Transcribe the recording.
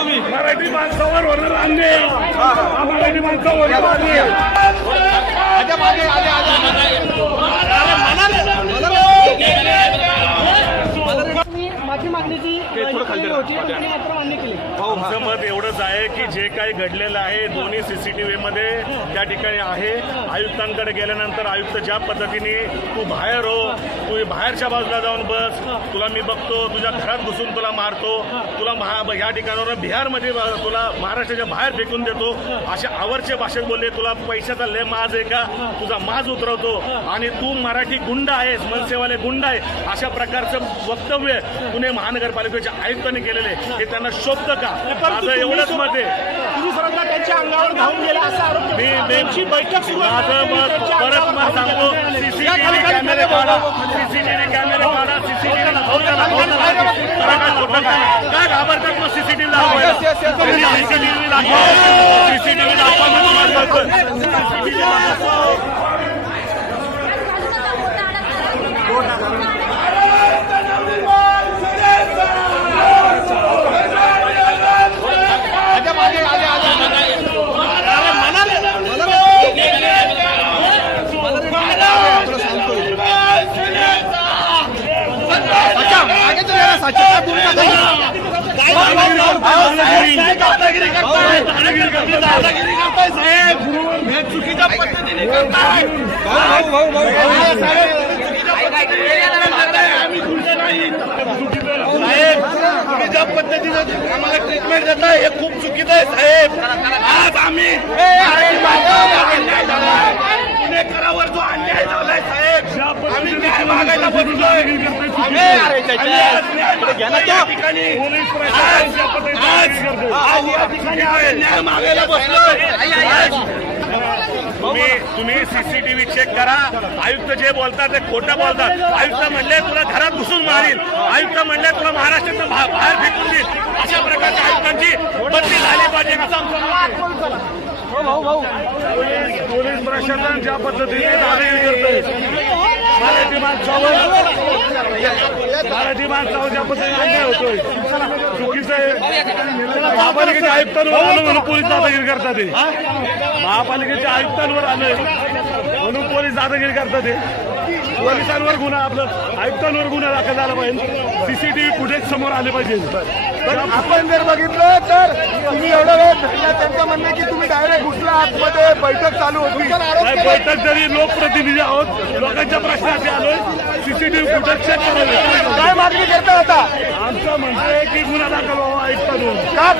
मराठी माणसावर होणार अन्याय, मराठी माणसावर होणार अन्याय. माझी मागणीची मान्य केली. आमचं मत एवढंच आहे की जे काही घडलेलं आहे दोन्ही सीसीटीव्ही मध्ये त्या ठिकाणी आहे. आयुक्तांकडे गेल्यानंतर आयुक्त ज्या पद्धतीने तू बाहेर हो, तू बाहेरच्या बाजूला जाऊन बस, तुला मी बघतो, तुझ्या घरात घुसून तुला मारतो, तुला ह्या ठिकाणावर बिहारमध्ये तुला महाराष्ट्राच्या बाहेर फेकून देतो, अशा आवरच्या भाषेत बोलले. तुला पैशाचा लय माज आहे का, तुझा माज उतरवतो आणि तू मराठी गुंड आहेस, मनसेवाले गुंड आहे, अशा प्रकारचं वक्तव्य पुणे महानगरपालिकेच्या आयुक्तांनी केलेले हे त्यांना शोभतं का? माझं एवढंच मत आहे. तुम्ही सरकार त्यांच्या अंगावर धावून गेला असा आरोप मी बैठक माझं मत परत मत सांगतो. सीसीटीव्ही कॅमेरे काढा, सीसीटीव्ही कॅमेरे काढा, सीसीटीव्ही काय घाबरतात मग सीसीटीव्ही दाखवायला? सीसीटीव्ही दाखवा, सीसीटीव्ही दाखवा. मी तुम्हाला चुकीच्या पद्धतीने ज्या पद्धतीने आम्हाला ट्रीटमेंट देताय हे खूप चुकीचं आहे साहेब. आज आम्ही पुणेकरावर जो अन्याय झालाय साहेब, आम्ही न्याय मागायला बसलोय. न्याय मागायला बसलोय. तुम्ही सीसीटीव्ही चेक करा. आयुक्त जे बोलतात ते खोटं बोलतात. आयुक्त म्हणले तुला घरात घुसून मारील, आयुक्त म्हणले तुला महाराष्ट्रातून बाहेर फेकून देईल. अशा प्रकारच्या आयुक्तांची बदली झाली पाहिजे. पोलीस प्रशासन ज्या पद्धतीने दादागिरी करतोय, मराठी माणसावर ज्या पद्धतीने अन्याय होतोय, चुकीचं आहे. महापालिकेच्या आयुक्तांवर आलं म्हणून पोलीस दादागिरी करतात. महापालिकेच्या आयुक्तांवर आलंय म्हणून पोलीस दादागिरी करतात. पोलिसांवर गुन्हा, आपलं आयुक्तांवर गुन्हा दाखल झाला पाहिजे. सीसीटीव्ही फुटेज समोर आले पाहिजे. आपण जर बघितलं तर तुम्ही एवढा वेळ भेटला, त्यांचं म्हणणं आहे की तुम्ही डायरेक्ट घुसला आतमध्ये, बैठक चालू होती. बैठक जरी लोकप्रतिनिधी आहोत, लोकांच्या प्रश्नासाठी आलोय. सीसीटीव्ही फुटेज चेक करावे. काय मागणी करता आता? आमचं म्हणतोय की गुन्हा दाखल व्हावा आयुक्तांवर. का